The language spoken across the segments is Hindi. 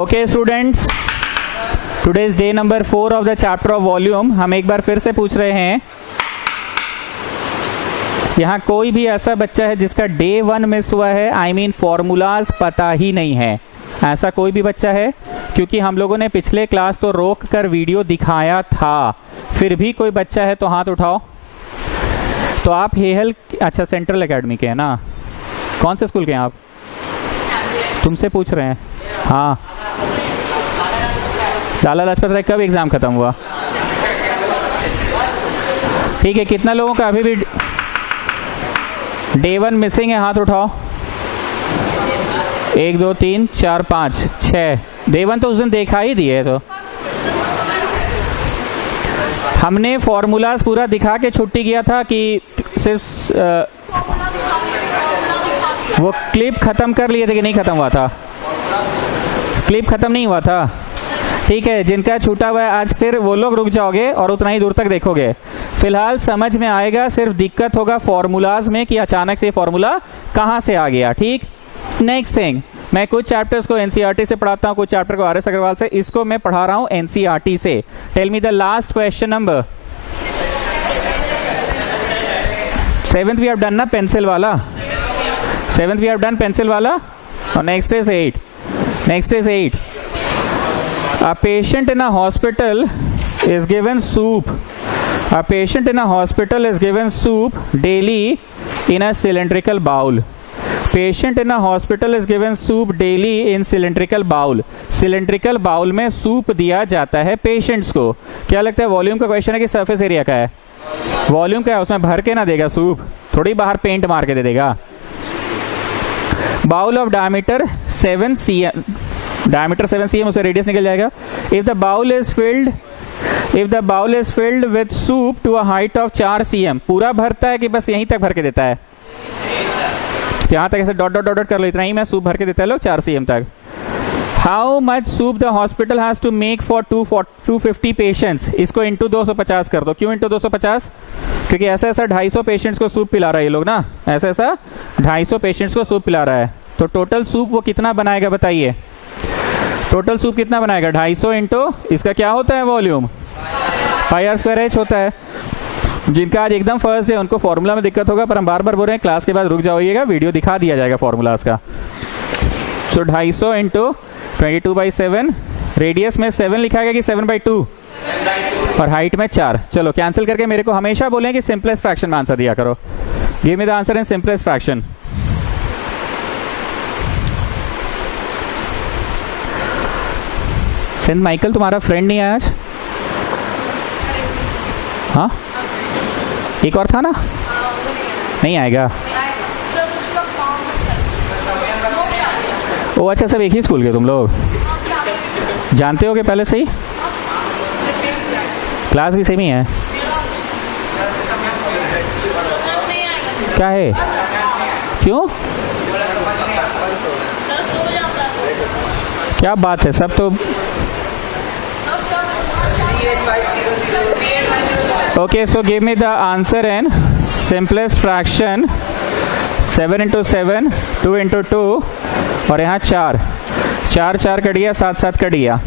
Okay students, today is day number 4 of the chapter of volume. हम एक बार फिर से पूछ रहे हैं, यहाँ कोई भी ऐसा बच्चा है जिसका डे 1 मिस हुआ है, आई मीन फॉर्मूलाज पता ही नहीं है, ऐसा कोई भी बच्चा है? क्योंकि हम लोगों ने पिछले क्लास तो रोक कर वीडियो दिखाया था, फिर भी कोई बच्चा है तो हाथ उठाओ। तो आप हेहल, अच्छा सेंट्रल एकेडमी के हैं ना? कौन से स्कूल के हैं आप? तुमसे पूछ रहे हैं। हाँ, लाला लाजपत राय कब एग्जाम खत्म हुआ? ठीक है, कितना लोगों का अभी भी डे 1 मिसिंग है? हाथ उठाओ। 1 2 3 4 5 6। डे 1 तो उस दिन देखा ही दिए। तो हमने फॉर्मूलाज पूरा दिखा के छुट्टी किया था कि सिर्फ वो क्लिप खत्म कर लिए थे कि नहीं खत्म हुआ था? क्लिप खत्म नहीं हुआ था। ठीक है, जिनका छूटा हुआ है आज फिर वो लोग रुक जाओगे और उतना ही दूर तक देखोगे। फिलहाल समझ में आएगा, सिर्फ दिक्कत होगा फॉर्मूलाज में कि अचानक से फॉर्मूला कहाँ से आ गया। ठीक, नेक्स्ट थिंग, मैं कुछ चैप्टर्स को एनसीईआरटी से पढ़ाता हूँ, कुछ चैप्टर को आरएस अग्रवाल से, इसको मैं पढ़ा रहा हूँ एनसीईआरटी से। Tell me the last question number 7th we have done ना, पेंसिल वाला। 7th we have done pencil वाला, और next is 8। Next is 8। A patient in a hospital is given soup. A patient in a hospital is given soup daily in a cylindrical bowl. Patient in a hospital is given soup daily in cylindrical bowl. Cylindrical bowl में सूप दिया जाता है पेशेंट्स को। क्या लगता है वॉल्यूम का क्वेश्चन है कि सरफेस एरिया का है? वॉल्यूम का है, उसमें भर के ना देगा सूप, थोड़ी बाहर पेंट मार के दे देगा। Bowl of diameter 7 cm, diameter 7 cm, उससे रेडियस निकल जाएगा। If the bowl is filled with soup to a height of 4 cm, पूरा भरता है कि बस यहीं तक भर के देता है? यहाँ तक ऐसे डॉट डॉट डॉट कर लो, इतना ही मैं सूप भर के देता है लोग 4 cm तक। How much soup the hospital has to make for 250 patients? इसको इंटू 250 कर दो। क्यों इंटू 250? क्योंकि ऐसा ऐसा 250 पेशेंट्स को सूप पिला रहा है ये लोग ना, ऐसा ऐसा 250 पेशेंट्स को सूप पिला रहा है। तो टोटल सूप वो कितना बनाएगा बताइए? टोटल सूप कितना बनाएगा? 250 इंटू इसका क्या होता है वॉल्यूम? πr²h होता है। जिनका आज एकदम फर्स्ट है उनको फॉर्मूला में दिक्कत होगा, पर हम बार बार बोल रहे हैं क्लास के बाद रुक जाइएगा, वीडियो दिखा दिया जाएगा फॉर्मूलाज का। सो 250 इंटू 22/7, रेडियस में 7 लिखा गया कि 7/2, और हाइट में 4। चलो कैंसिल करके मेरे को हमेशा बोलें कि सिंपलेस्ट फ्रैक्शन में आंसर दिया करो। Give me the answer in simplest fraction. Saint Michael तुम्हारा फ्रेंड नहीं आया आज? हाँ, एक और था ना, नहीं आएगा? ओ अच्छा, सब एक ही स्कूल के तुम लोग? जानते हो कि पहले से ही? क्लास भी सेम ही है? क्या है? क्यों? क्या बात है, सब तो okay, so give me the answer in simplest fraction। 7 into 7, 2 into 2, और यहाँ 4 4 4 कट गया, 7 7 कट गया।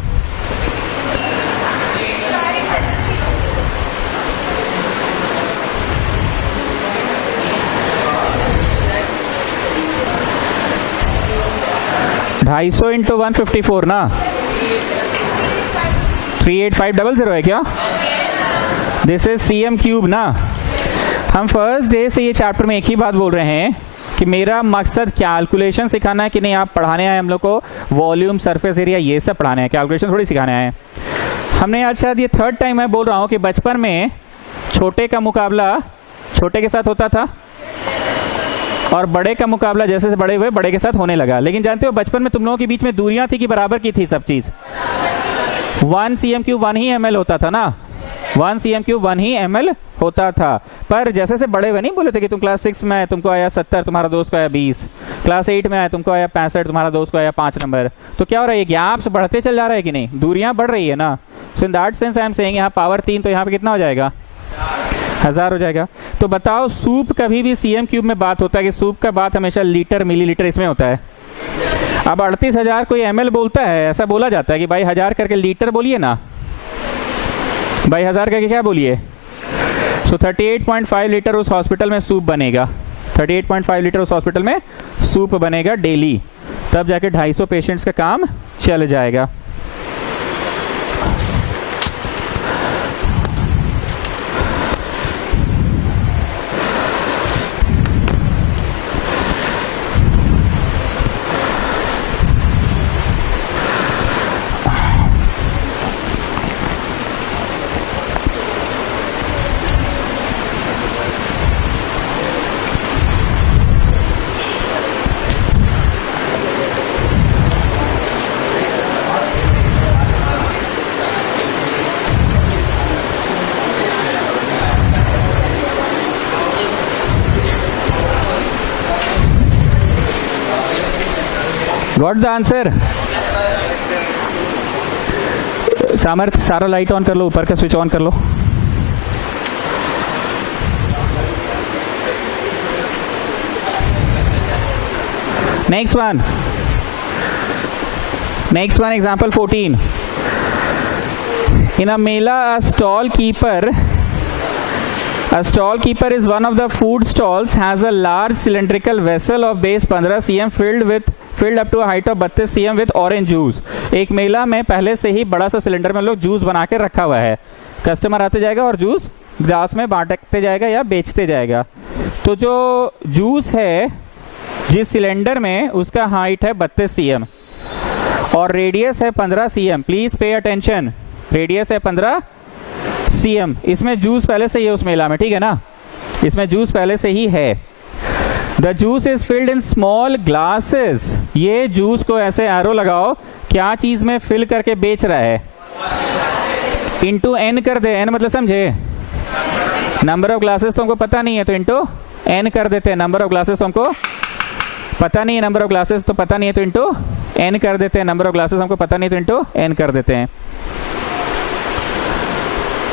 $250 इंटू 154 ना, 38500 है क्या? दिस इज cm³ ना। हम फर्स्ट डे से ये चैप्टर में एक ही बात बोल रहे हैं कि मेरा मकसद कैलकुलेशन सिखाना है कि नहीं। आप पढ़ाने आए हम लोग को वॉल्यूम, सरफेस एरिया, ये सब पढ़ाने हैं, कैलकुलेशन थोड़ी सिखाने आए हैं। हमने आज शायद ये 3rd टाइम मैं बोल रहा हूँ कि बचपन में छोटे का मुकाबला छोटे के साथ होता था, और बड़े का मुकाबला जैसे से बड़े हुए बड़े के साथ होने लगा। लेकिन जानते हो बचपन में तुम लोगों के बीच में दूरियां थी कि बराबर की थी सब चीज? 1 cm³ 1 ही ml होता था ना, 1 cm³ 1 ही ml होता था। पर जैसे से बड़े हुए नहीं बोले थे कि तुम क्लास 6 में आए तुमको आया 70, तुम्हारा दोस्त को आया 20, क्लास 8 में आया तुमको आया 65, तुम्हारा दोस्त को आया 5 नंबर। तो क्या हो रहा है, गैप्स बढ़ते चल जा रहा है कि नहीं? दूरियां बढ़ रही है ना। So in that sense I am saying यहाँ पावर 3, तो यहाँ पे कितना हो जाएगा? 1000 हो जाएगा। तो बताओ सूप कभी भी cm³ में बात होता है कि सूप का बात हमेशा लीटर मिलीलीटर इसमें होता है? अब 38,000 कोई ml बोलता है, ऐसा बोला जाता है कि भाई 1000 करके लीटर बोलिए ना, भाई 1000 करके क्या बोलिए। सो 38.5 लीटर उस हॉस्पिटल में सूप बनेगा, 38.5 लीटर उस हॉस्पिटल में सूप बनेगा डेली, तब जाके 250 पेशेंट्स का काम चल जाएगा। Got the answer? सामर्थ सारा लाइट ऑन कर लो, ऊपर का स्विच ऑन कर लो। Next one example 14। In a मेला a stall keeper is one of the food stalls has a large cylindrical vessel of base 15 cm filled up to a height of 32 cm with orange juice। एक मेला में पहले से ही बड़ा सा सिलेंडर में लोग जूस बना के रखा हुआ है, कस्टमर आते जाएगा और जूस ग्लास में बांटते जाएगा या बेचते जाएगा। तो जो जूस है जिस सिलेंडर में उसका हाइट है 32 cm और रेडियस है 15 cm। Please pay attention, radius है 15 cm। इसमें जूस पहले से ही है उस मेला में, ठीक है ना, इसमें जूस पहले से ही है। The juice is filled in small glasses. ये जूस को ऐसे एरो लगाओ, क्या चीज में फिल करके बेच रहा है, इंटू एन कर दे, एन मतलब समझे, नंबर ऑफ ग्लासेस तो हमको पता नहीं है तो इंटू एन कर देते हैं, नंबर ऑफ ग्लासेस तो हमको पता नहीं है, नंबर ऑफ ग्लासेस तो पता नहीं है तो इंटू एन कर देते हैं, नंबर ऑफ ग्लासेस हमको पता नहीं तो इंटू एन कर देते हैं।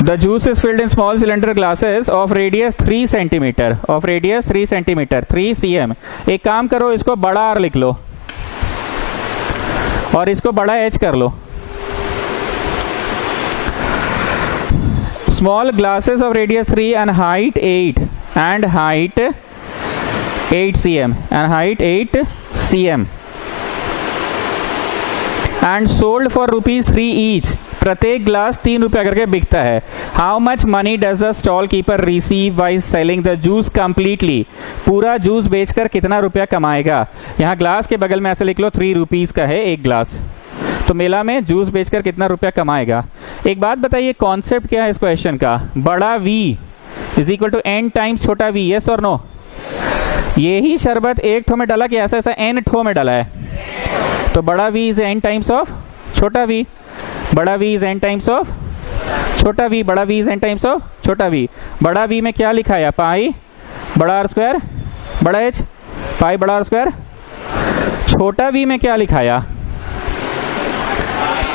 The juice is filled in small cylinder glasses of radius 3 centimeter, 3 cm। एक काम करो, इसको बड़ा R लिख लो और इसको बड़ा H कर लो। Small glasses of radius 3 and height 8 cm and sold for ₹3 each। प्रत्येक ग्लास 3 रुपया करके बिकता है। How much money does the stall keeper receive by selling the juice completely. पूरा जूस बेचकर कितना रुपया कमाएगा। यहाँ ग्लास के बगल में ऐसे लिख लो 3 रुपीज का है एक ग्लास, तो मेला में जूस बेचकर कितना रुपया कमाएगा। एक बात बताइए, कॉन्सेप्ट क्या है इस क्वेश्चन का, बड़ा V is equal to n times छोटा v, यस और नो। यही शरबत एक ठो में डाला कि ऐसा ऐसा n ठो में डाला है, तो बड़ा V is n times of छोटा v, बड़ा V is n times of छोटा v, बड़ा V is n times of छोटा v। बड़ा V में क्या लिखा है, पाई बड़ा R स्क्वायर बड़ा H, पाई बड़ा R स्क्वायर। छोटा V में क्या लिखा है,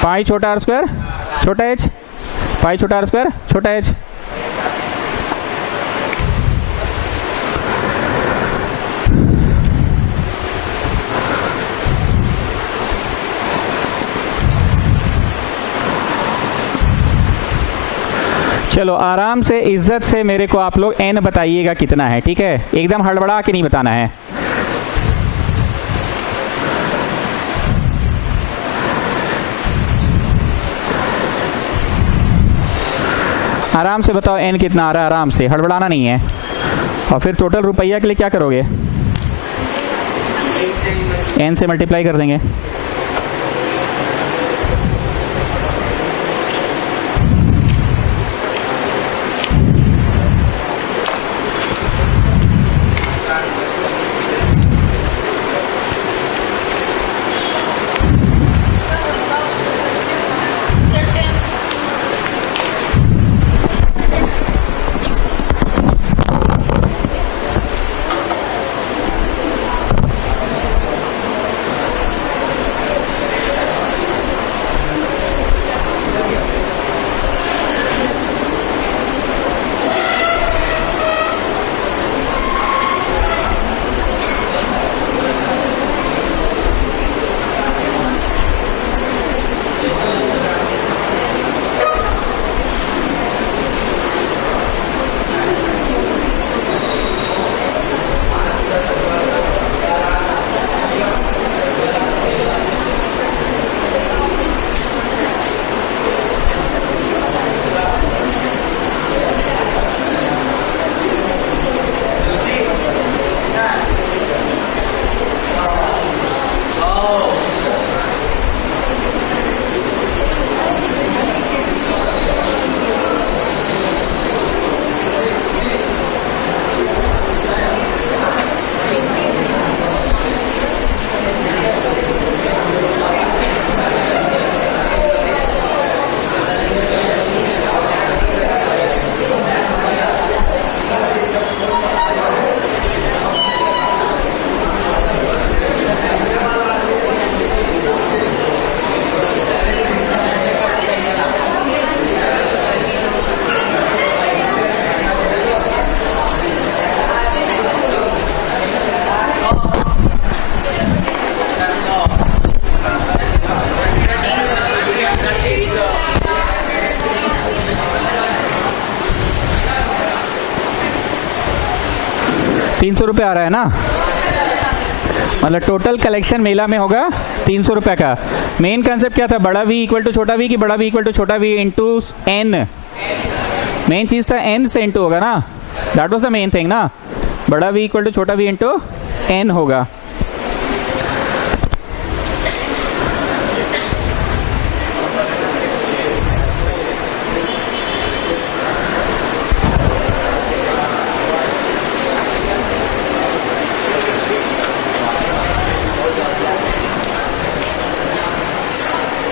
पाई छोटा R स्क्वायर छोटा H, पाई छोटा R स्क्वायर छोटा H। चलो आराम से इज्जत से मेरे को आप लोग n बताइएगा कितना है, ठीक है, एकदम हड़बड़ा के नहीं बताना है। आराम से बताओ n कितना आ रहा है, आराम से, हड़बड़ाना नहीं है। और फिर टोटल रुपया के लिए क्या करोगे, n से मल्टीप्लाई कर देंगे। 300 रुपये आ रहा है ना, मतलब टोटल कलेक्शन मेला में होगा 300 रुपये का। मेन कंसेप्ट क्या था, बड़ा वी इक्वल टू छोटा वी, कि बड़ा वी इक्वल टू छोटा वी इंटू एन। मेन चीज था एन से इंटू होगा ना, that was the main thing ना। बड़ा वी इक्वल टू छोटा वी इंटू एन होगा।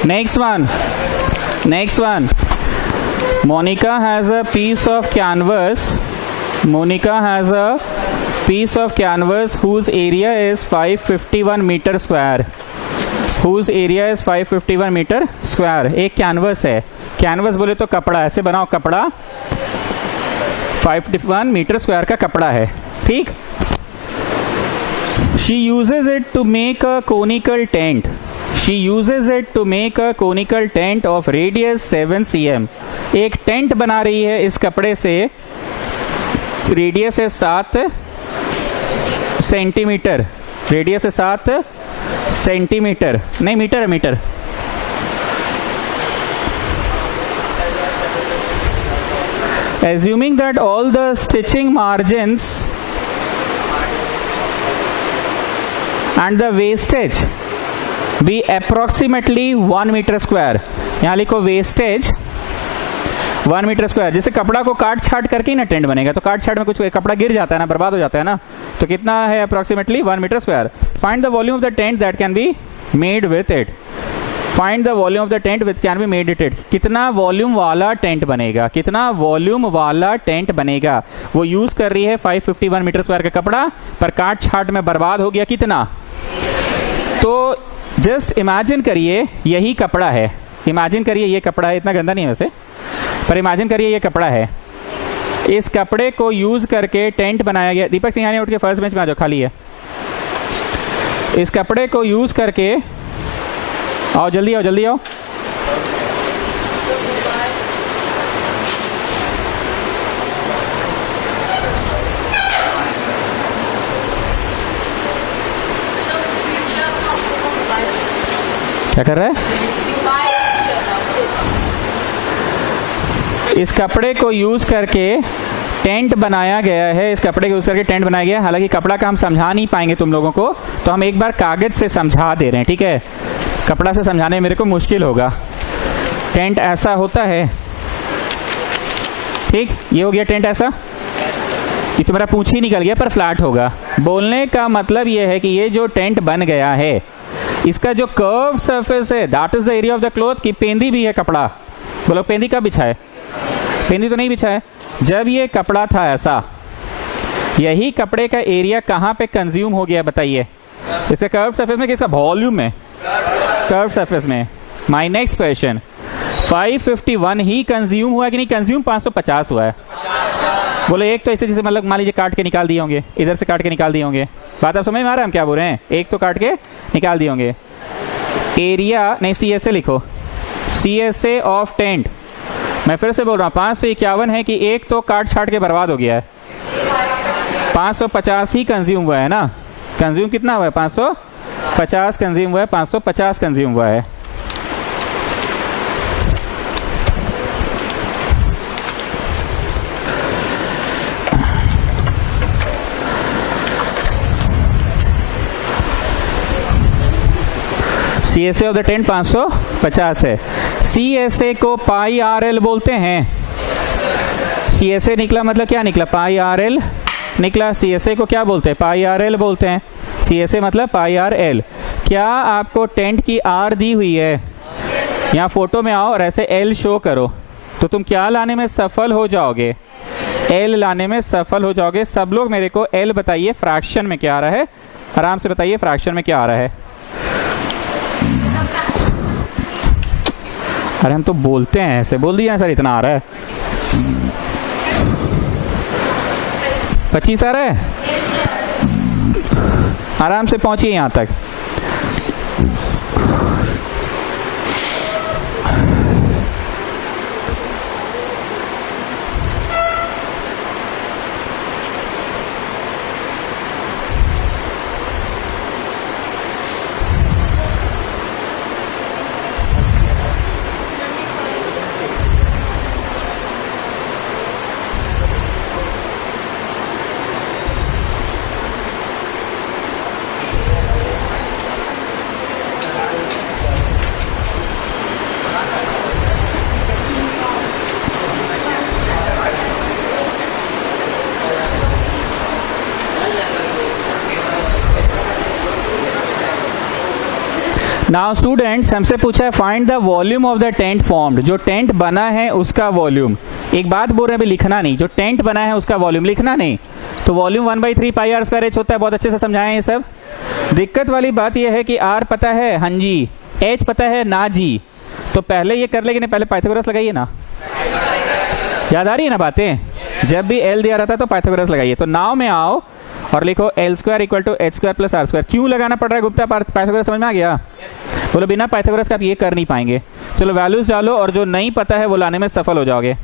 Next one. Monica has a piece of canvas. Monica has a piece of canvas whose area is 551 meter square. Whose area is 551 meter square. एक कैनवस है, कैनवस बोले तो कपड़ा, ऐसे बनाओ कपड़ा, 551 मीटर स्क्वायर का कपड़ा है, ठीक। She uses it to make a conical tent. She uses it to make a conical tent of radius 7 cm. एक टेंट बना रही है इस कपड़े से, रेडियस है 7 सेंटीमीटर, रेडियस है 7 सेंटीमीटर, नहीं मीटर है, metre. Assuming that all the stitching margins and the wastage be approximately 1 metre square. यहाँ लिखो वेस्टेज 1 मीटर स्क्वायर। जैसे कपड़ा को काट छाट करके ही ना टेंट बनेगा, तो काट छाट में कुछ कपड़ा गिर जाता है ना, बर्बाद हो जाता है ना, तो कितना है approximately 1 metre square. Find the volume of the tent that can be made with it. Find the volume of the tent with can be made it it. कितना वॉल्यूम वाला टेंट बनेगा, कितना वॉल्यूम वाला टेंट बनेगा। वो यूज कर रही है 551 मीटर स्क्वायर का कपड़ा, पर काट छाट में बर्बाद हो गया कितना। तो जस्ट इमेजिन करिए यही कपड़ा है, इमेजिन करिए ये कपड़ा है, इतना गंदा नहीं है वैसे, पर इमेजिन करिए ये कपड़ा है, इस कपड़े को यूज करके टेंट बनाया गया। दीपक सिंह उठ के फर्स्ट बेंच में आ जाओ, खाली है। इस कपड़े को यूज करके, आओ जल्दी आओ, जल्दी आओ। क्या कर रहा है? इस कपड़े को यूज करके टेंट बनाया गया है, इस कपड़े को यूज करके टेंट बनाया गया है। हालांकि कपड़ा का हम समझा नहीं पाएंगे तुम लोगों को, तो हम एक बार कागज से समझा दे रहे हैं, ठीक है। कपड़ा से समझाने में मेरे को मुश्किल होगा। टेंट ऐसा होता है, ठीक, ये हो गया टेंट ऐसा, ये तो मेरा पूंछ ही निकल गया, पर फ्लैट होगा। बोलने का मतलब ये है कि ये जो टेंट बन गया है, इसका जो कर्व सरफेस है, that is the area of the cloth. की पेंदी भी है कपड़ा, बोलो पेंदी कब बिछा है? पेंदी तो नहीं बिछा है, जब ये कपड़ा था ऐसा। यही कपड़े का एरिया कहाँ पे कंज्यूम हो गया बताइए? इसका कर्व सरफेस में, किसका वॉल्यूम में? कर्व सरफेस में। My next question, 551 he consume हुआ कि नहीं? कंज्यूम 550 हुआ है। बोलो एक तो ऐसे जैसे मतलब मान लीजिए काट के निकाल दिए होंगे, इधर से काट के निकाल दिए होंगे। बात आप समझ में आ रहा है हम क्या बोल रहे हैं? एक तो काट के निकाल दिए होंगे। एरिया नहीं, CSA लिखो, CSA ऑफ टेंट। मैं फिर से बोल रहा हूँ, 551 है कि एक तो काट छाट के बर्बाद हो गया है, 550 ही कंज्यूम हुआ है ना। कंज्यूम कितना हुआ है? 550 कंज्यूम हुआ है, 550 कंज्यूम हुआ है। CSA ऑफ द टेंट 550 है। CSA को पाई RL बोलते हैं। CSA निकला मतलब क्या निकला? पाई RL निकला। CSA को क्या बोलते हैं? पाई RL बोलते हैं। CSA मतलब पाई RL। क्या आपको टेंट की R दी हुई है? यहाँ फोटो में आओ और ऐसे L शो करो, तो तुम क्या लाने में सफल हो जाओगे? L लाने में सफल हो जाओगे। सब लोग मेरे को L बताइए, फ्रैक्शन में क्या आ रहा है? आराम से बताइए फ्रैक्शन में क्या आ रहा है। अरे हम तो बोलते हैं ऐसे, बोल दिया सर इतना आ रहा है। 25 आ रहा है। आराम से पहुंचिए यहां तक। नाउ स्टूडेंट्स, हमसे पूछा है find the volume of the tent formed. जो टेंट बना है उसका वॉल्यूम। एक बात बोल रहे हैं, लिखना नहीं, जो टेंट बना है उसका वॉल्यूम लिखना नहीं। तो volume 1/3 pi r square h होता है। बहुत अच्छे से समझाएं ये सब। दिक्कत वाली बात यह है कि आर पता है, हाँ जी, एच पता है ना जी। तो पहले ये कर लेंगे नहीं, पहले पाइथागोरस लगाइए ना। याद आ रही है ना बातें? जब भी एल दिया रहता है तो पाइथागोरस लगाइए। तो नाव में आओ और लिखो L square equal to H square plus R square. क्यों लगाना पड़ रहा है गुप्ता? पाइथागोरस समझ में आ गया? बोलो बिना पाइथागोरस का आप ये कर नहीं पाएंगे। चलो वैल्यूज डालो और जो नहीं पता है वो लाने में सफल हो जाओगे।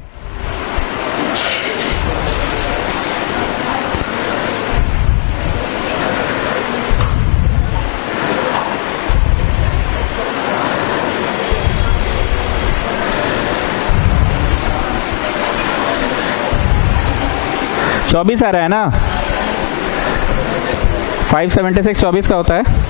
चौबीस आ रहा है ना? 576 24 का होता है।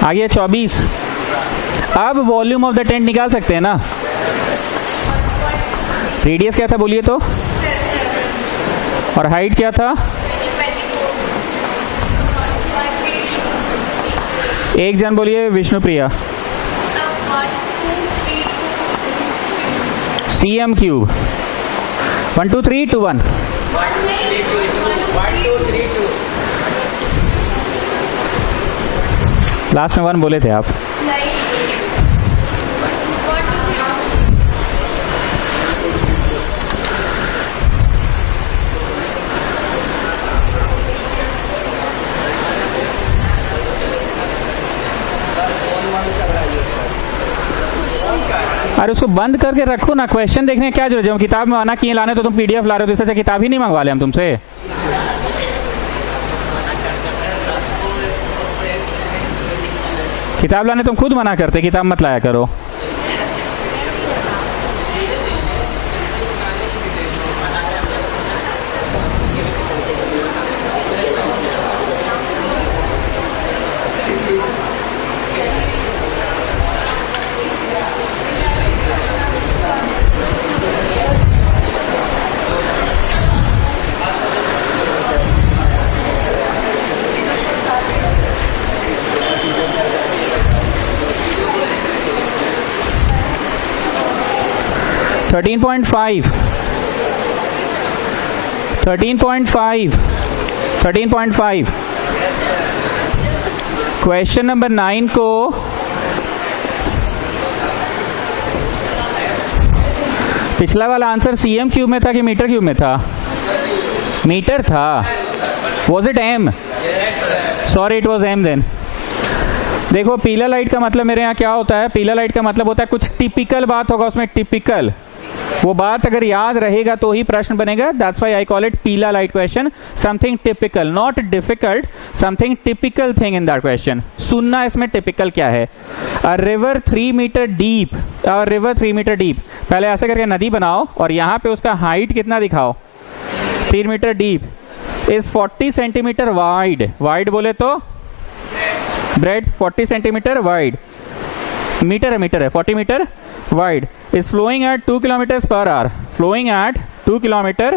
आ गया 24। अब वॉल्यूम ऑफ द टेंट निकाल सकते हैं ना? रेडियस क्या था बोलिए तो? और हाइट क्या था? एक जन बोलिए। विष्णुप्रिया। CM cube. 1 2 3 2 1। लास्ट में 1 बोले थे आप। अरे उसको बंद करके रखो ना। क्वेश्चन देखने क्या जरूरत है? किताब में आना किए लाने तो तुम PDF ला रहे हो। तो इससे किताब ही नहीं मंगवा ले हम तुमसे। किताब लाने तुम खुद मना करते, किताब मत लाया करो। Thirteen point five. Question number 9 को पिछला वाला आंसर CM क्यूब में था कि मीटर क्यूब में था? मीटर था। Was it M? Sorry, it was M then. देखो पीला लाइट का मतलब मेरे यहाँ क्या होता है? पीला लाइट का मतलब होता है कुछ टिपिकल बात होगा उसमें। टिपिकल वो बात अगर याद रहेगा तो ही प्रश्न बनेगा। That's why I call it पीला light question. Something typical, not difficult, something typical thing in that question. सुनना इसमें टिपिकल क्या है। A river 3 metre deep, river 3 metre deep. पहले ऐसे करके नदी बनाओ और यहाँ पे उसका हाइट कितना दिखाओ? 3 metre deep is 40 centimetre wide. Wide बोले तो ब्रेड 40 सेंटीमीटर वाइड। मीटर है 40 metre wide. Is flowing at 2 kilometre per hour. Flowing at 2 kilometre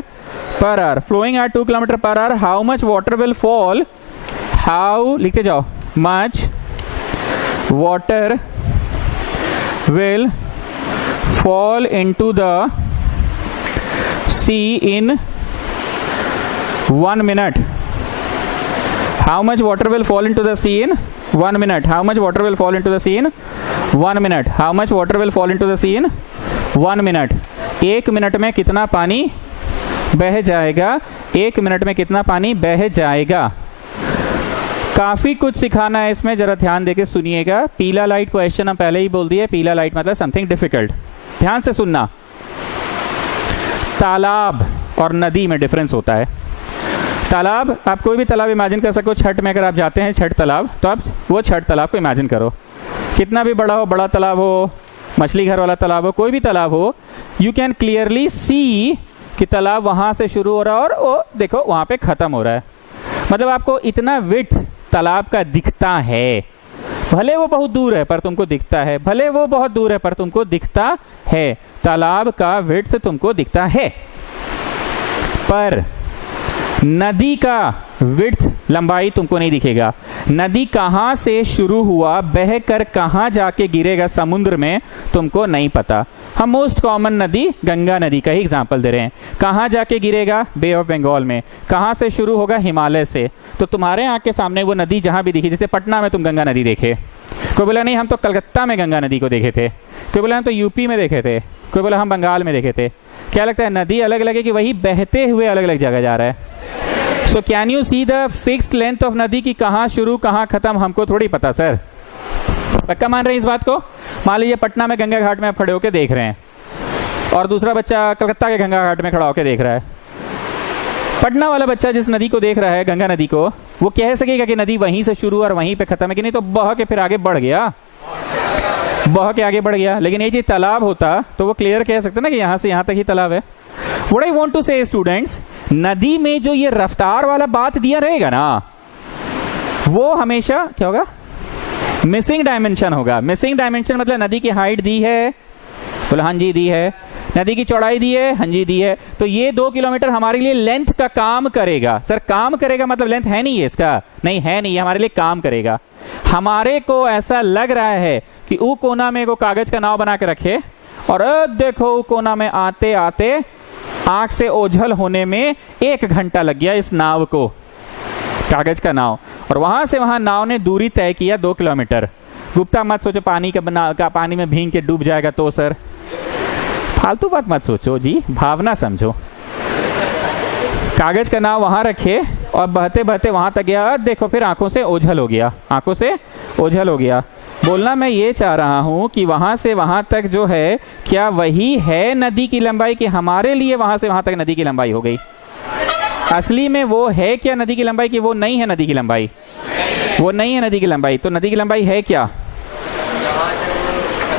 per hour. Flowing at 2 kilometre per hour. How much water will fall? How लिखते जाओ। Much water will fall into the sea in 1 minute. How much water will fall into the sea in 1 minute? How much water will fall into the sea in 1 minute? How much water will fall into the sea in 1 minute? 1 minute में कितना पानी बह जाएगा? 1 मिनट में कितना पानी बह जाएगा? काफी कुछ सिखाना है इसमें, जरा ध्यान देके सुनिएगा। पीला लाइट क्वेश्चन हम पहले ही बोल दिए। पीला लाइट मतलब समथिंग डिफिकल्ट। ध्यान से सुनना। तालाब और नदी में डिफरेंस होता है। तालाब, आप कोई भी तालाब इमेजिन कर सको, छठ में अगर आप जाते हैं छठ तालाब, तो आप वो छठ तालाब को इमेजिन करो, कितना भी बड़ा हो, बड़ा तालाब हो, मछली घर वाला तालाब हो, कोई भी तालाब हो, यू कैन क्लियरली सी कि तालाब वहां से शुरू हो रहा है और वो देखो वहां पे खत्म हो रहा है। मतलब आपको इतना विड्थ तालाब का दिखता है, भले वो बहुत दूर है पर तुमको दिखता है, भले वो बहुत दूर है पर तुमको दिखता है, तालाब का विड्थ तुमको दिखता है। पर नदी का विड्थ, लंबाई तुमको नहीं दिखेगा। नदी कहां से शुरू हुआ, बहकर कहां जाके गिरेगा समुद्र में, तुमको नहीं पता। हम मोस्ट कॉमन नदी गंगा नदी का ही एग्जांपल दे रहे हैं। कहां जाके गिरेगा, बे ऑफ बंगाल में। कहां से शुरू होगा, हिमालय से। तो तुम्हारे आंख के सामने वो नदी जहां भी दिखी, जैसे पटना में तुम गंगा नदी देखे, कोई बोला नहीं हम तो कलकत्ता में गंगा नदी को देखे थे, कोई बोला हम तो यूपी में देखे थे, कोई बोला हम बंगाल में देखे थे। क्या लगता है, नदी अलग अलग है कि वही बहते हुए अलग अलग जगह जा रहा है? So can you see the fixed length of नदी की कहां शुरू कहां खत्म, हमको थोड़ी पता सर। पक्का मान रहे हैं इस बात को? मान लीजिए पटना में गंगा घाट में आप खड़े होकर देख रहे हैं और दूसरा बच्चा कलकत्ता के गंगा घाट में खड़ा होकर देख रहा है। पटना वाला बच्चा जिस नदी को देख रहा है, गंगा नदी को, वो कह सकेगा कि नदी वहीं से शुरू और वहीं पे खत्म है कि नहीं? तो बह के फिर आगे बढ़ गया, बह के आगे बढ़ गया। लेकिन ये चीज तालाब होता तो वो क्लियर कह सकते ना कि यहां से यहां तक ही तालाब है। What I want to say students, नदी में जो ये रफ्तार वाला बात दिया रहेगा ना, वो हमेशा क्या होगा, मिसिंग डायमेंशन होगा। मिसिंग डायमेंशन मतलब नदी की हाइट दी है, बोला हाँ जी दी है, नदी की चौड़ाई दी है, हाँ जी दी है, तो ये 2 किलोमीटर हमारे लिए लेंथ का काम करेगा। सर काम करेगा मतलब लेंथ है नहीं है इसका? नहीं है नहीं, हमारे लिए काम करेगा। हमारे को ऐसा लग रहा है कि ऊ कोना में एगो कागज का नाव बना के रखे और देखो ऊ कोना में आते आते आंख से ओझल होने में 1 घंटा लग गया इस नाव को, कागज का नाव, और वहां से वहां नाव ने दूरी तय किया 2 किलोमीटर। गुप्ता मत सोचो पानी का पानी में भींग के डूब जाएगा तो सर, फालतू बात मत सोचो जी, भावना समझो। कागज का नाव वहां रखे और बहते बहते वहां तक गया, देखो फिर आंखों से ओझल हो गया, आंखों से ओझल हो गया। बोलना मैं ये चाह रहा हूं कि वहां से वहां तक जो है, क्या वही है नदी की लंबाई कि हमारे लिए वहां से वहां तक नदी की लंबाई हो गई? असली में वो है क्या नदी की लंबाई कि वो नहीं है नदी की लंबाई? वो नहीं है नदी की लंबाई। तो नदी की लंबाई है क्या?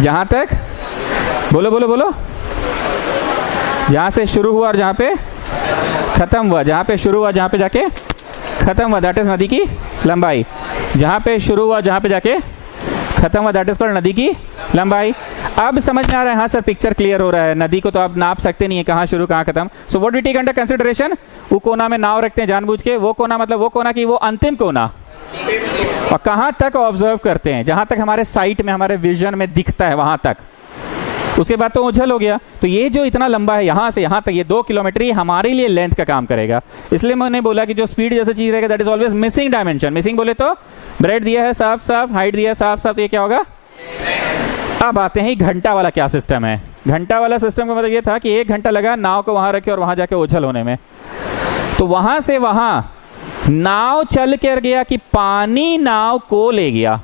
जहां तक, बोलो बोलो बोलो, जहां से शुरू हुआ और जहां पे खत्म हुआ, जहां पे शुरू हुआ जहां पे जाके खत्म हुआ, दैट इज नदी की लंबाई। जहां पे शुरू हुआ जहां पे जाके खत्म हुआ, दैट इज कॉल्ड नदी की लंबाई। अब समझ में आ रहा है? हाँ सर पिक्चर क्लियर हो रहा है। नदी को तो आप नाप सकते नहीं है कहां शुरू कहां खत्म। So what we take under consideration, वो कोना में नाव रखते हैं जानबूझ के, वो कोना मतलब वो कोना की वो अंतिम कोना, और कहां तक ऑब्जर्व करते हैं, जहां तक हमारे साइट में हमारे विजन में दिखता है वहां तक। उसके बाद तो ओझल हो गया। तो ये जो इतना लंबा है यहां से यहां तक, ये 2 किलोमीटर, ये हमारे लिए लेंथ का काम करेगा। इसलिए मैंने बोला कि जो स्पीड जैसा चीज रहेगा that is always missing dimension. Missing बोले तो ब्रेड दिया है साफ साफ, हाइट दिया है साफ साफ, तो ये क्या होगा? अब आते हैं घंटा वाला क्या सिस्टम है। घंटा वाला सिस्टम का मतलब ये था कि 1 घंटा लगा नाव को वहां रखे और वहां जाके ओझल होने में। तो वहां से वहां नाव चल कर गया कि पानी नाव को ले गया।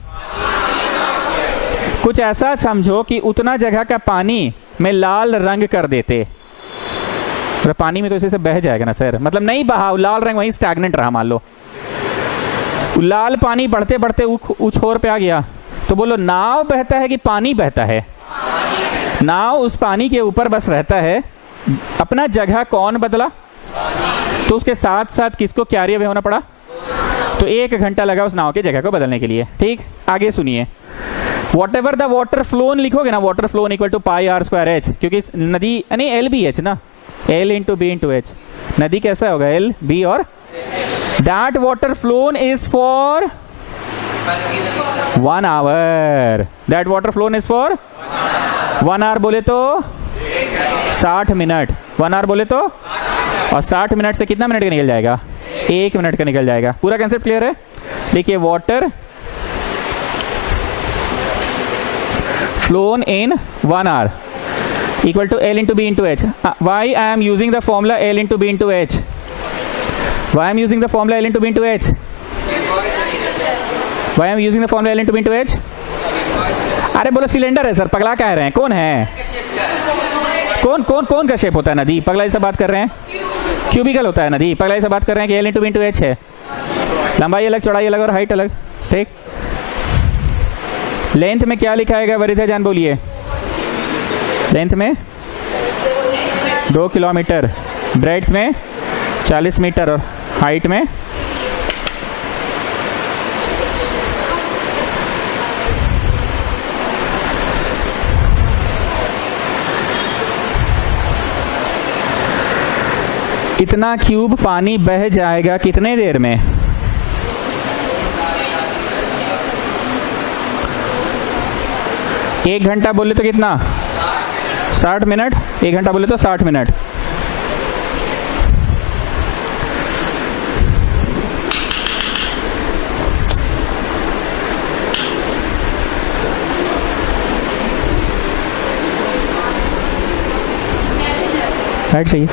कुछ ऐसा समझो कि उतना जगह का पानी में लाल रंग कर देते, तो पानी में तो इसे से बह जाएगा ना सर, मतलब नहीं बहा, लाल रंग वहीं स्टैग्नेंट रहा। मान लो लाल पानी बढ़ते बढ़ते छोर पे आ गया, तो बोलो नाव बहता है कि पानी बहता है? नाव उस पानी के ऊपर बस रहता है। अपना जगह कौन बदला? तो उसके साथ साथ किसको कैरियर होना पड़ा? तो 1 घंटा लगा उस नाव की जगह को बदलने के लिए। ठीक, आगे सुनिए। Whatever the water flow लिखोगे ना, water flow equal to pi r square h, क्योंकि नदी नहीं एल बी एच ना, L into B into H. नदी कैसा होगा? एल बी और that water flown is for 1 आवर। That water flown is for 1 hour बोले तो 60 मिनट, 1 आवर बोले तो, और 60 मिनट से कितना मिनट का निकल जाएगा? 1 मिनट का निकल जाएगा। पूरा कंसेप्ट क्लियर है? देखिए water flown in 1 hour equal to L into B into H. Why I am using the formula L into B into H? Why I am using the formula L into B into H? Why I am using the formula L into B into H? अरे बोलो सिलेंडर है सर, पगला कह रहे हैं? कौन है? कौन कौन कौन का शेप होता है नदी? पगलाई से बात कर रहे हैं, क्यूबिकल होता है नदी। पगलाई से बात कर रहे हैं कि एल इंटू इंटू एच है, लंबाई अलग, चौड़ाई अलग और हाइट अलग, ठीक। लेंथ में क्या लिखा है वरिधा जान बोलिए? लेंथ में 2 किलोमीटर, ब्रेड्थ में 40 मीटर और हाइट में इतना क्यूब पानी बह जाएगा कितने देर में? एक घंटा बोले तो कितना? 60 मिनट। 1 घंटा बोले तो 60 मिनट। राइट, सही।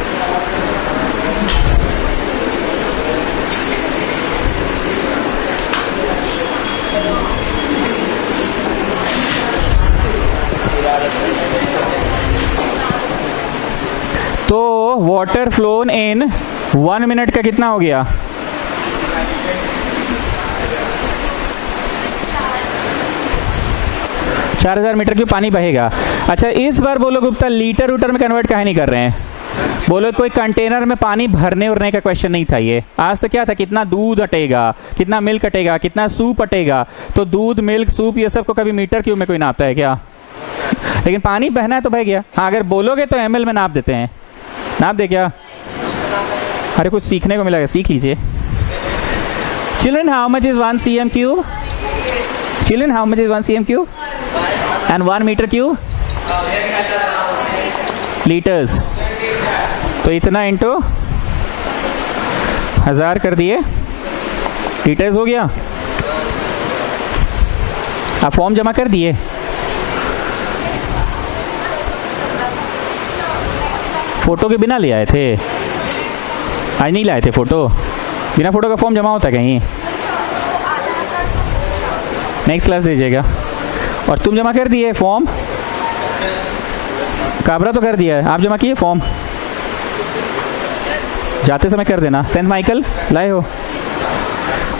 तो वाटर फ्लोन इन 1 मिनट का कितना हो गया? 4000 मीटर क्यूब पानी बहेगा। अच्छा, इस बार बोलो गुप्ता लीटर उटर में कन्वर्ट काहे नहीं कर रहे हैं? बोलो कोई कंटेनर में पानी भरने उरने का क्वेश्चन नहीं था ये। आज तो क्या था, कितना दूध अटेगा, कितना मिल्क अटेगा, कितना सूप अटेगा। तो दूध, मिल्क, सूप ये सब को कभी मीटर क्यूब में कोई नापता है क्या? लेकिन पानी बहना है तो बह गया। हाँ, अगर बोलोगे तो ml में नाप देते हैं। नाप दे क्या? अरे कुछ सीखने को मिलेगा, सीख लीजिए। Children, how much is 1 cm cube? Children, how much is 1 cm cube and 1 metre cube? Litres. तो इतना इंटू 1000 कर दिए, लीटर्स हो गया। आप फॉर्म जमा कर दिए? फोटो के बिना ले आए थे? आज नहीं लाए थे फोटो? बिना फोटो का फॉर्म जमा होता है कहीं? नेक्स्ट क्लास दीजिएगा। और तुम जमा कर दिए फॉर्म? काबरा तो कर दिया है, आप जमा किए फॉर्म? जाते समय कर देना। सेंट माइकल लाए हो?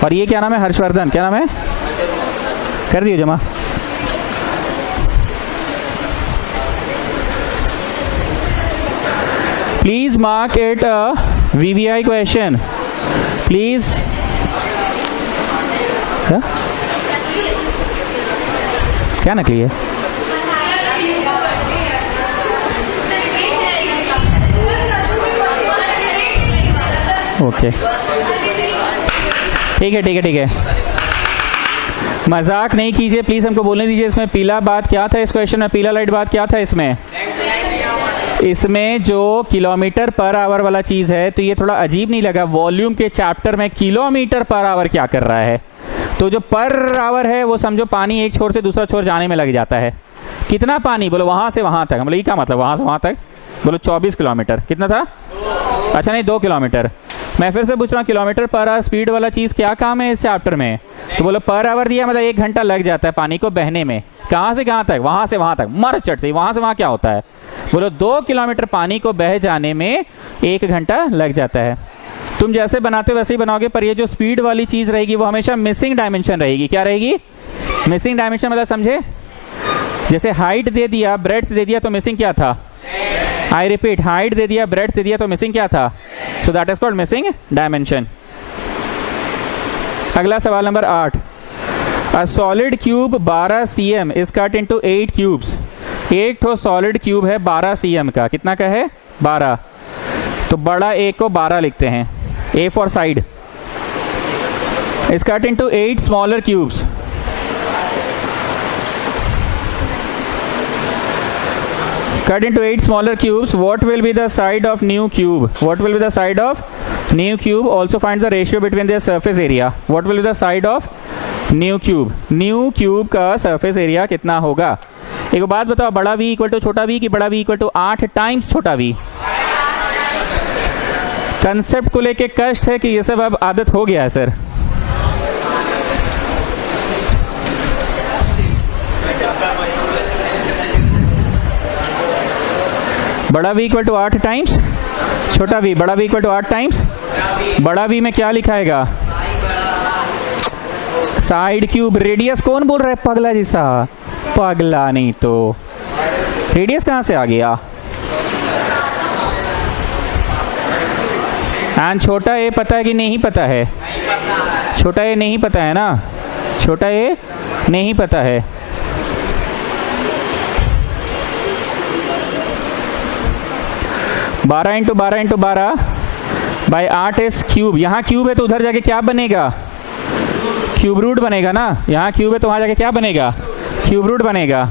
और ये क्या नाम है? हर्षवर्धन, क्या नाम है? कर दियो जमा। Please mark it a VVI question please. क्या नकली है? ओके, ठीक है ठीक है ठीक है। मजाक नहीं कीजिए प्लीज, हमको बोलने दीजिए। इसमें पीला बात क्या था? इस क्वेश्चन में पीला लाइट बात क्या था? इसमें जो किलोमीटर पर आवर वाला चीज है, तो ये थोड़ा अजीब नहीं लगा? वॉल्यूम के चैप्टर में किलोमीटर पर आवर क्या कर रहा है? तो जो पर आवर है वो समझो पानी एक छोर से दूसरा छोर जाने में लग जाता है। कितना पानी? बोलो वहां से वहां तक। मतलब ये क्या मतलब वहां से वहां तक? बोलो 24 किलोमीटर। कितना था? अच्छा नहीं, 2 किलोमीटर। मैं फिर से पूछ रहा हूँ, किलोमीटर पर आवर स्पीड वाला चीज क्या काम है इस चैप्टर में? तो बोलो पर आवर दिया, मतलब 1 घंटा लग जाता है पानी को बहने में। कहां से कहां तक? वहां से वहां तक। मर चट से वहां से वहां क्या होता है? बोलो 2 किलोमीटर पानी को बह जाने में 1 घंटा लग जाता है। तुम जैसे बनाते वैसे ही बनाओगे, पर ये जो स्पीड वाली चीज रहेगी वो हमेशा मिसिंग डायमेंशन रहेगी। क्या रहेगी? Missing dimension. मतलब समझे? जैसे हाइट दे दिया, ब्रेड्थ दे दिया, तो मिसिंग क्या था? आई रिपीट, हाइट दे दिया, ब्रेड्थ दे दिया, तो मिसिंग क्या था? So that is called missing dimension. अगला सवाल number 8। A solid cube 12 cm is cut into 8 cubes. एक तो सॉलिड क्यूब है 12 cm का। कितना का है? 12। तो बड़ा ए को 12 लिखते हैं, A for side. Is cut into 8 smaller cubes. Cut into 8 smaller cubes. What will be the side of new cube? What will be the side of new cube? Also find the ratio between their surface area. What will be the side of new cube? New cube का surface area कितना होगा? एक बात बताओ, बड़ा v इक्वल टू छोटा v कि बड़ा v इक्वल टू 8 टाइम्स छोटा v? कंसेप्ट को लेके कष्ट है कि ये सब अब आदत हो गया है सर। बड़ा v इक्वल टू 8 टाइम्स छोटा v, बड़ा v इक्वल टू 8 टाइम्स बड़ा v में क्या लिखाएगा? Side cube. रेडियस कौन बोल रहा है? पगला जैसा। पगला नहीं तो रेडियस कहां से आ गया? एंड छोटा ए पता है कि नहीं पता है? छोटा ए नहीं पता है ना, छोटा ए नहीं पता है। बारह इंटू 12 एस क्यूब। यहाँ क्यूब है तो उधर जाके क्या बनेगा? क्यूब रूट बनेगा ना। यहाँ क्यूब है तो वहां जाके क्या बनेगा? क्यूब रूट बनेगा।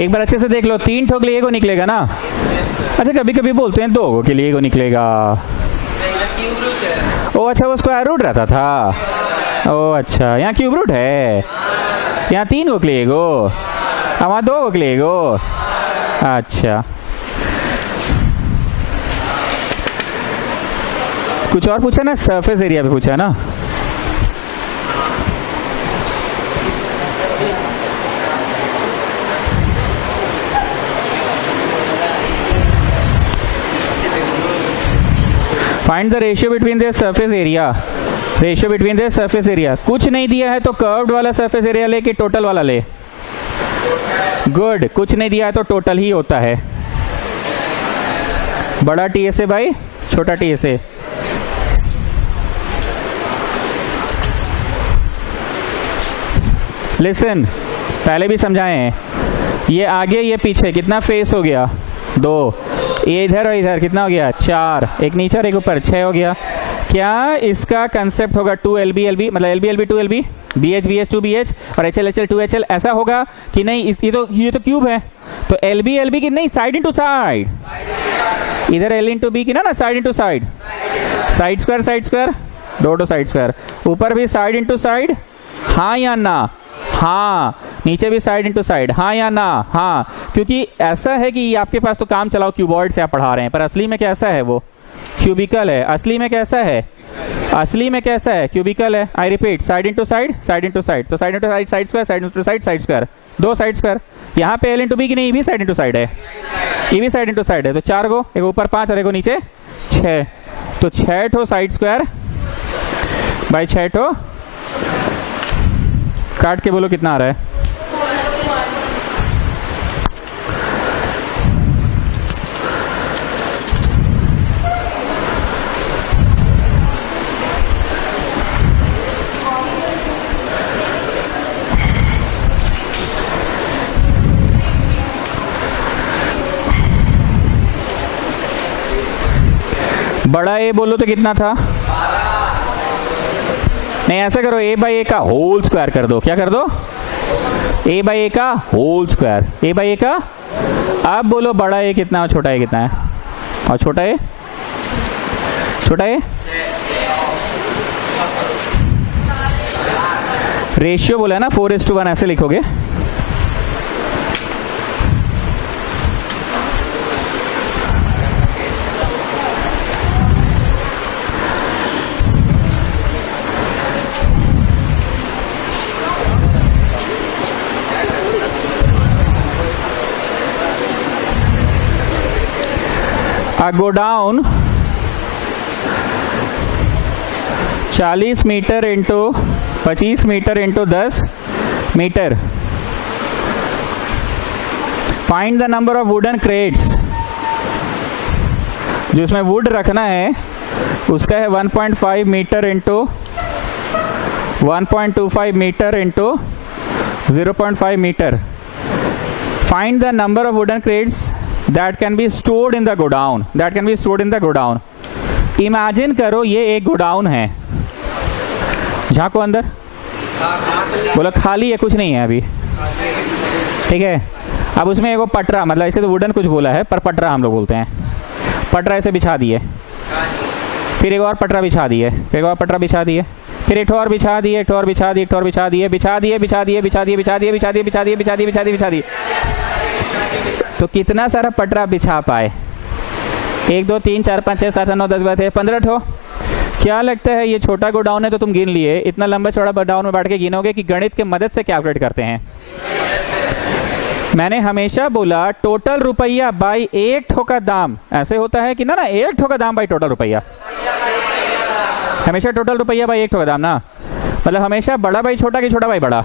एक बार अच्छे से देख लो, 3 ठोक लिए को निकलेगा ना। अच्छा कभी कभी बोलते हैं 2 के लिए को निकलेगा। ओ अच्छा वो स्क्वायर रूट रहता था। ओ अच्छा यहाँ क्यूब रूट है। यहाँ 3 को लिए गो, वहाँ 2 को लिए गो। अच्छा कुछ और पूछा ना? सरफेस एरिया पे पूछा ना। Find the ratio between the surface area. Ratio between the surface area. कुछ नहीं दिया है तो कर्व्ड वाला सरफेस एरिया ले कि टोटल वाला ले? गुड। कुछ नहीं दिया है तो टोटल ही होता है। बड़ा टीएसए भाई छोटा टीएसए। लिसन, पहले भी समझाए हैं, ये आगे ये पीछे कितना फेस हो गया? 2। ये इधर और इधर कितना हो गया? 4। एक नीचे और एक ऊपर 6 हो गया। क्या इसका कंसेप्ट होगा 2LB LB, मतलब LB LB 2LB, BH BH 2BH और HL HL 2HL, ऐसा होगा कि नहीं? ये तो क्यूब है तो LB LB की नहीं, साइड इनटू साइड। इधर L इंटू B की ना side into side. Side square 2 side square. ऊपर भी साइड इंटू साइड, हाँ या ना? हाँ। नीचे भी साइड इंटू साइड, हाँ या ना? हाँ। क्योंकि ऐसा है कि आपके पास तो काम चलाओ क्यूबॉइड से आप पढ़ा रहे हैं, पर असली में कैसा है? वो क्यूबिकल है। असली में कैसा है? असली में कैसा है? क्यूबिकल है। I repeat, side into side, side into side. तो side into side side square, side into side side square, 2 side square. यहाँ पे L इंटू बी की नहीं, भी साइड इंटू साइड है। ये भी साइड इंटू साइड है तो 4 गो, एक ऊपर 5 और एक नीचे 6। तो 6 ठो साइड स्क्वायर बाई 6 ठो। काट के बोलो कितना आ रहा है? बड़ा ए बोलो तो कितना था? नहीं ऐसा करो, A बाई ए का होल स्क्वायर कर दो। क्या कर दो? A बाई ए का होल स्क्वायर। A बाई ए का। अब बोलो बड़ा ए कितना और छोटा ए कितना है? और छोटा ए? छोटा ए रेशियो बोला है ना 4:1, ऐसे लिखोगे। go down 40 metre into 25 metre into 10 metre. Find the number of wooden crates. जो इसमें वुड रखना है उसका है 1.5 metre into 1.25 metre into 0.5 metre. Find the number of wooden crates that can be stored in the godown, that can be stored in the godown। Imagine करो ये एक गोडाउन है, झांको अंदर, बोला खाली है, कुछ नहीं है अभी, ठीक है। अब उसमें एक पटरा, मतलब इसे तो वुडन कुछ बोला है पर पटरा हम लोग बोलते हैं, पटरा ऐसे बिछा दिए, फिर एक और पटरा बिछा दिए, फिर एक और पटरा बिछा दिए, फिर एक और बिछा दिए, एक और बिछा दिए, एक और बिछा दिए, बिछा दिए, बिछा दिए, बिछा दिए, बिछा दिए, बिछा दिए, बिछा दिए, बिछा दिए, बिछा दिए, बिछा दिए। तो कितना सारा पटरा बिछा पाए? 1 2 3 4 5 6 7 8 9 10 12 15 ठो। क्या लगता है ये छोटा गोडाउन है तो तुम गिन लिए, इतना लंबा चौड़ा गोडाउन में बांट के गिनोगे कि गणित के मदद से कैलकुलेट करते हैं? मैंने हमेशा बोला टोटल रुपया बाई एक ठो का दाम, ऐसे होता है कि ना एक ठो का दाम बाई टोटल रुपया, हमेशा टोटल रुपया बाई एक ठो का दाम ना, मतलब हमेशा बड़ा बाई छोटा कि छोटा बाई बड़ा?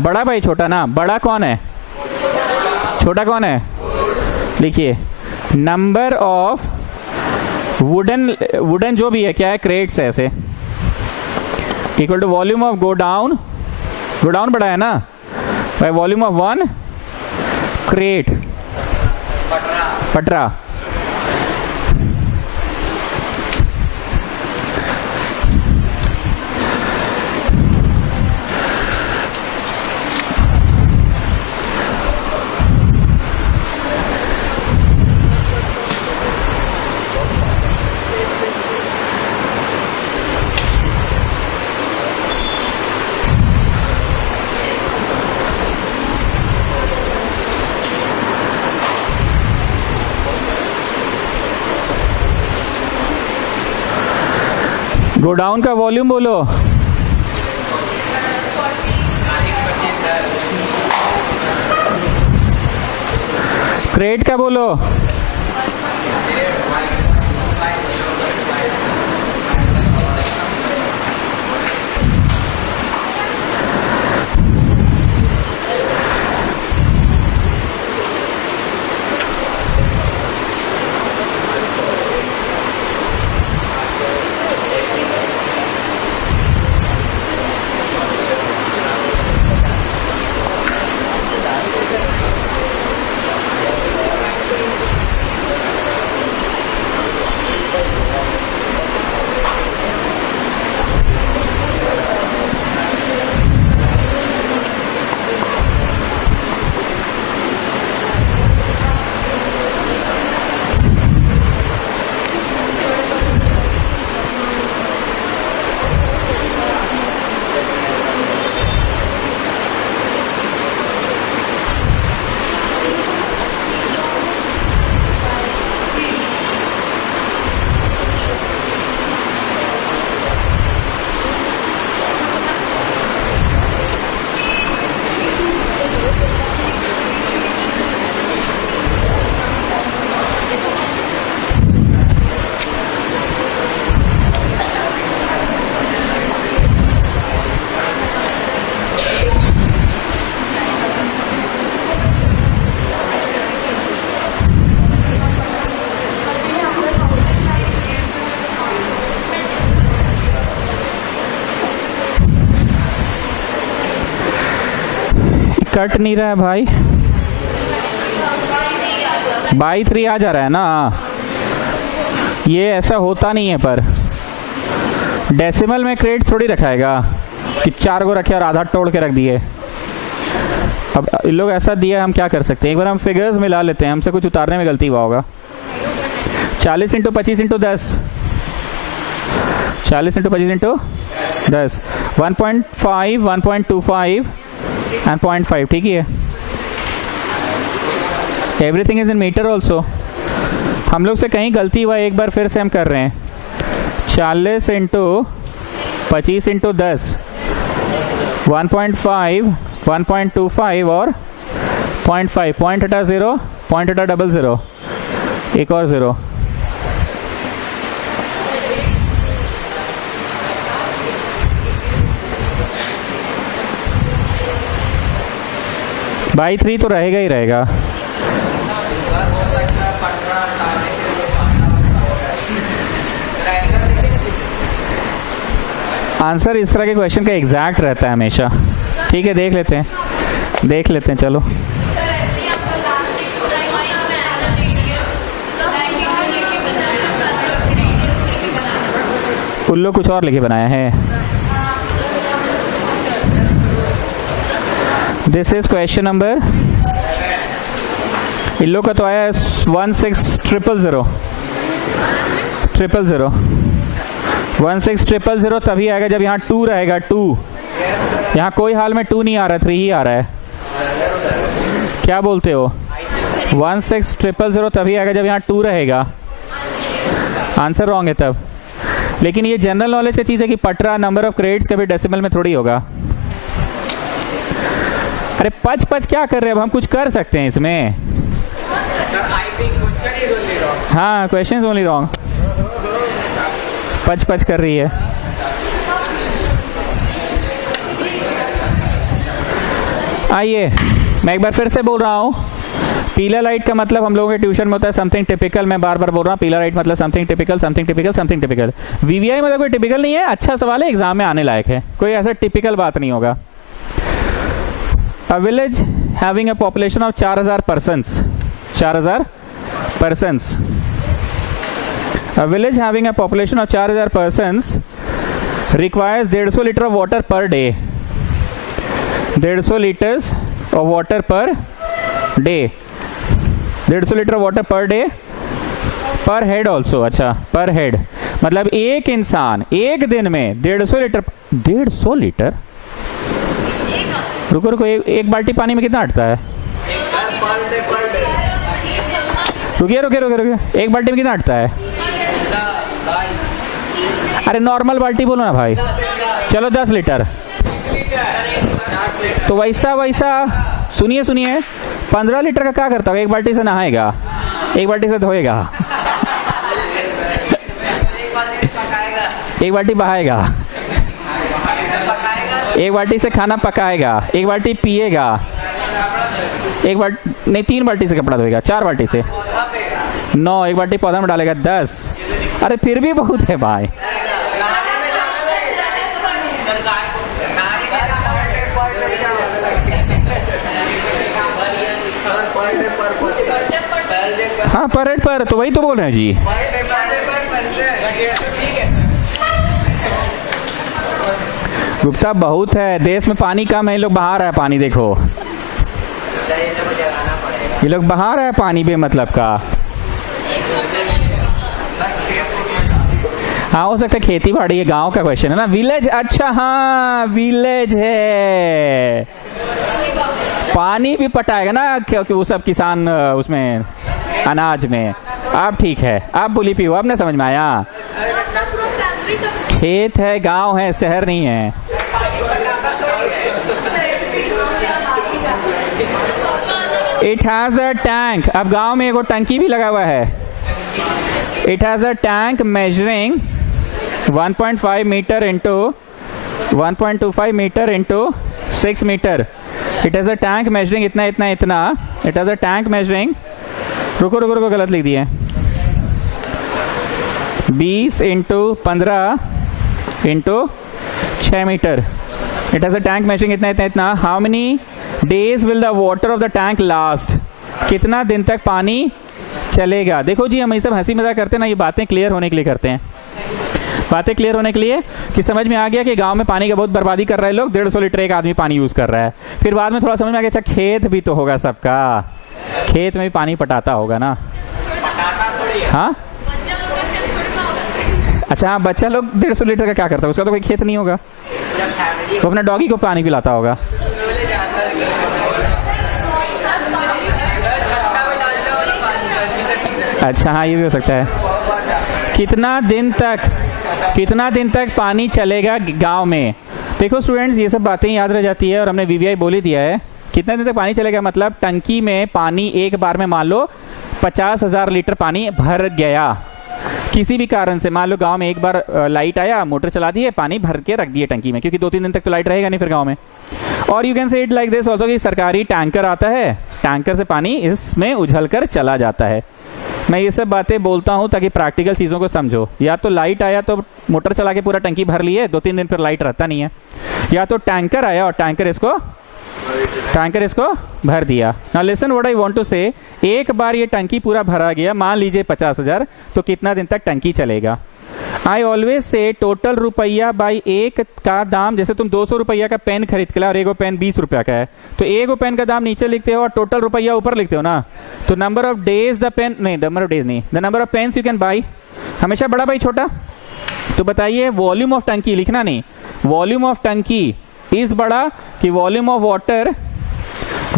बड़ा बाई छोटा ना। बड़ा कौन है, छोटा कौन है? देखिए नंबर ऑफ वुडन जो भी है क्या है, क्रेट्स है ऐसे, equal to volume of godown बड़ा है ना, by volume of one crate पटरा। गोडाउन का वॉल्यूम बोलो। क्रेट का बोलो। कट नहीं रहा है भाई, बाई 3 आ जा रहा है ना, ये ऐसा होता नहीं है। पर डेसिमल में क्रेट थोड़ी रखाएगा कि 4 को रखे और आधा तोड़ के रख दिए। अब इन लोग ऐसा दिया, हम क्या कर सकते हैं, एक बार हम फिगर्स मिला लेते हैं, हमसे कुछ उतारने में गलती हुआ होगा। 40 × 25 × 10, 40 × 25 × 10, 1.5, 1.25 and 0.5, ठीक ही है। Everything is in metre also. हम लोग से कहीं गलती हुआ, एक बार फिर से हम कर रहे हैं। 40 × 25 × 10, 1.5, 1.25 और 0.5, पॉइंट हटा 0, पॉइंट हटा 00, एक और 0। बाई 3 तो रहेगा ही रहेगा। आंसर इस तरह के क्वेश्चन का एग्जैक्ट रहता है हमेशा। ठीक है, देख लेते हैं चलो। उल्लू कुछ और लिखे बनाया है। दिस इज क्वेश्चन नंबर, इन लोग का तो आया 16000, 16000 तभी आएगा जब यहाँ 2 रहेगा। 2 यहाँ कोई हाल में 2 नहीं आ रहा, 3 ही आ रहा है। क्या बोलते हो? 16000 तभी आएगा जब यहाँ 2 रहेगा। आंसर रॉन्ग है तब। लेकिन ये जनरल नॉलेज की चीज है कि पटरा नंबर ऑफ क्रेडिट्स कभी डेसिमल में थोड़ी होगा। अरे पच पच क्या कर रहे हैं, अब हम कुछ कर सकते हैं इसमें। हाँ, क्वेश्चन ओनली रॉन्ग। पच पच कर रही है। आइए मैं एक बार फिर से बोल रहा हूँ, पीला लाइट का मतलब हम लोगों के ट्यूशन में होता है समथिंग टिपिकल। मैं बार बार बोल रहा हूँ, पीला लाइट मतलब something typical, something typical, something typical. VVI मतलब कोई टिपिकल नहीं है, अच्छा सवाल है, एग्जाम में आने लायक है, कोई ऐसा टिपिकल बात नहीं होगा। A village having a population of 4000 persons, 4000 persons. A village having a population of 4000 persons requires 150 litre of water per day. 150 litres of water per day. 150 litre water per day, पर हेड ऑल्सो। अच्छा, पर हेड मतलब एक इंसान एक दिन में 150 लीटर। 150 लीटर? रुको रुको, एक बाल्टी पानी में कितना हटता है? रुकिए रुकिए रुकिए रुकिए, एक बाल्टी में कितना हटता है? अरे नॉर्मल बाल्टी बोलो ना भाई। चलो 10 लीटर। तो वैसा वैसा सुनिए सुनिए, 15 लीटर का क्या करता होगा? एक बाल्टी से नहाएगा, एक बाल्टी से धोएगा, एक बाल्टी बहाएगा, एक बाल्टी से खाना पकाएगा, एक बाल्टी पिएगा, एक बाल्टी नहीं 3 बाल्टी से कपड़ा धोएगा, 4 बाल्टी से 9, एक बाल्टी पौधा में डालेगा 10। अरे फिर भी बहुत है भाई। हाँ, पर हेड पर, तो वही तो बोल रहे हैं जी। गुप्ता बहुत है, देश में पानी कम है, ये लोग बहा रहा है पानी। देखो ये लोग बहा रहा है पानी बेमतलब का। हाँ हो सकता है खेती बाड़ी, ये गांव का क्वेश्चन है ना। विलेज, अच्छा हाँ विलेज है, पानी भी पटाएगा ना क्योंकि वो सब किसान उसमें अनाज में। आप ठीक है, आप बोली पी हो, आपने समझ में आया। खेत है, गांव है, शहर नहीं है। इट हैज अ टैंक, अब गांव में एगो टंकी भी लगा हुआ है। It has a tank measuring 1.5 metre into 1.25 metre into 6 metre. It has a tank measuring इतना इतना इतना। It has a tank measuring, रुको रुको रुको, गलत लिख दिए, 20 इंटू 15 इंटू 6 metre. It has a tank measuring इतना इतना इतना। How many days will the water of the tank last, कितना दिन तक पानी चलेगा। देखो जी, हम ये सब हंसी मजाक करते हैं ना, ये बातें क्लियर होने के लिए करते हैं, बातें क्लियर होने के लिए कि समझ में आ गया कि गांव में पानी का बहुत बर्बादी कर रहे हैं लोग। 150 लीटर एक आदमी पानी यूज कर रहा है। फिर बाद में थोड़ा समझ में आ गया, अच्छा खेत भी तो होगा सबका, खेत में भी पानी पटाता होगा ना। हाँ अच्छा, हाँ बच्चा लोग 150 लीटर का क्या करता है, उसका तो कोई खेत नहीं होगा, वो अपना डॉगी को पानी पिलाता होगा। अच्छा हाँ, ये भी हो सकता है। कितना दिन तक पानी चलेगा गांव में। देखो स्टूडेंट्स, ये सब बातें याद रह जाती है और हमने वीवीआई बोल ही दिया है। कितना दिन तक पानी चलेगा मतलब टंकी में पानी एक बार में मान लो 50,000 लीटर पानी भर गया किसी भी कारण से। मान लो गांव में एक बार लाइट आया, मोटर चला दी है, पानी भर के रख दिए टंकी में, क्योंकि 2-3 दिन तक तो लाइट रहेगा नहीं फिर गांव में। और you can say it like this also कि सरकारी टैंकर आता है, टैंकर से पानी इसमें उछल कर चला जाता है। मैं ये सब बातें बोलता हूँ ताकि प्रैक्टिकल चीज़ों को समझो। या तो लाइट आया तो मोटर चला के पूरा टंकी भर लिए, 2-3 दिन फिर लाइट रहता नहीं है, या तो टैंकर आया और टैंकर इसको भर दिया। Now listen what I want to say, एक बार ये टंकी पूरा भरा गया, मान लीजिए 50,000, तो कितना दिन तक टंकी चलेगा। आई ऑलवेज से टोटल रुपया बाई एक का दाम। जैसे तुम 200 रुपया का पेन खरीद के ला और एगो पेन 20 रुपया का है, तो एगो पेन का दाम नीचे लिखते हो और टोटल रुपया ऊपर लिखते हो ना। तो number of days the pen नहीं, नंबर ऑफ डेज नहीं, the number of pens you can buy, हमेशा बड़ा बाई छोटा। तो बताइए वॉल्यूम ऑफ टंकी लिखना नहीं, वॉल्यूम ऑफ टंकी इज बड़ा कि volume of water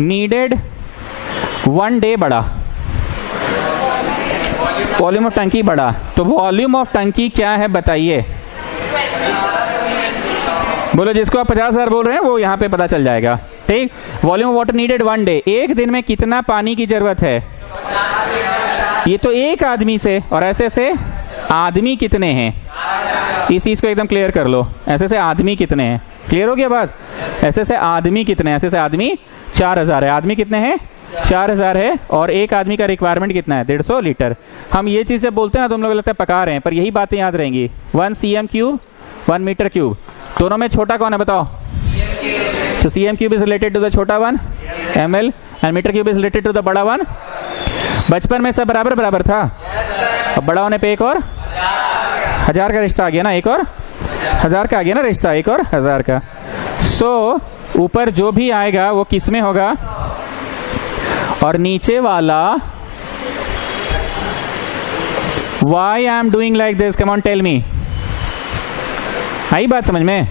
needed 1 day बड़ा। वॉल्यूम ऑफ टंकी बढ़ा, तो वॉल्यूम ऑफ टंकी क्या है बताइए, बोलो। जिसको आप 50,000 बोल रहे हैं वो यहाँ पे पता चल जाएगा, ठीक। Volume of water needed 1 day, एक दिन में कितना पानी की जरूरत है, ये तो एक आदमी से, और ऐसे से आदमी कितने हैं, इस चीज को एकदम क्लियर कर लो। ऐसे से आदमी कितने हैं, क्लियर हो गया बात। ऐसे से आदमी कितने हैं, ऐसे से आदमी 4,000 है, आदमी कितने हैं 4,000 है, और एक आदमी का रिक्वायरमेंट कितना है 150 लीटर। हम ये चीजें बोलते हैं ना, तुम लोग लगता है पका रहे हैं, पर यही बातें याद रहेंगी। 1 cm क्यूब 1 मीटर क्यूब, दोनों में छोटा कौन है बताओ। तो cm cube is related to the छोटा 1 ml and metre cube is related to the बड़ा 1। बचपन में सब बराबर बराबर था, अब बड़ा होने पे एक और 1000 का रिश्ता आ गया ना, एक और 1000 का आ गया ना रिश्ता, एक और 1000 का। सो ऊपर जो भी आएगा वो किस में होगा, और नीचे वाला why I am doing like this, come on tell me। आई बात समझ में।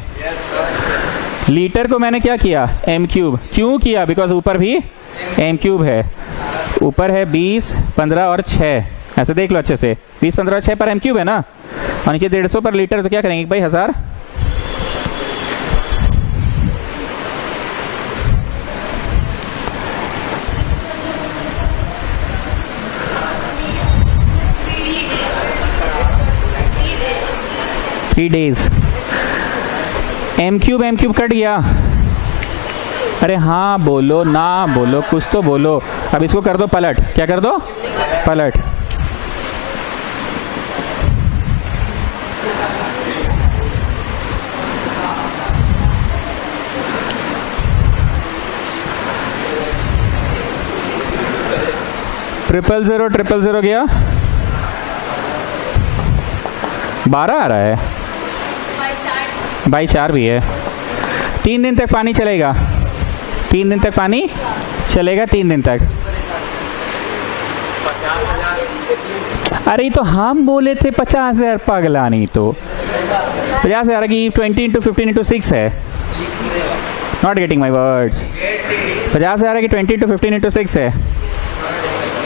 लीटर को मैंने क्या किया m क्यूब, क्यों किया, बिकॉज ऊपर भी m क्यूब है, ऊपर है 20, 15 और 6, ऐसे देख लो अच्छे से, 20, 15 और 6 पर m क्यूब है ना, और नीचे 150 पर लीटर, तो क्या करेंगे भाई 1000। Three days, m cube cut गया। अरे हाँ बोलो ना बोलो, कुछ तो बोलो। अब इसको कर दो पलट, क्या कर दो पलट। ट्रिपल जीरो गया, 12 आ रहा है, बाई 4 भी है। 3 दिन तक पानी चलेगा, 3 दिन तक पानी चलेगा, 3 दिन तक। अरे तो हम बोले थे 50,000, पगला नहीं तो 50,000 की 20 इंटू 15 इंटू 6 है, नॉट गेटिंग माई वर्ड्स। 50,000 की 20 इंटू 15 इंटू 6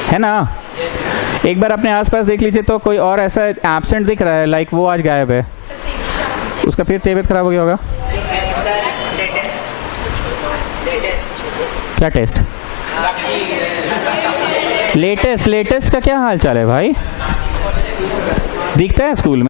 है ना। एक बार अपने आसपास देख लीजिए, तो कोई और ऐसा एब्सेंट दिख रहा है, लाइक वो आज गायब है, उसका फिर तबीयत खराब हो गया होगा। क्या टेस्ट, लेटेस्ट का क्या हाल चाल है भाई, दिखता है स्कूल में।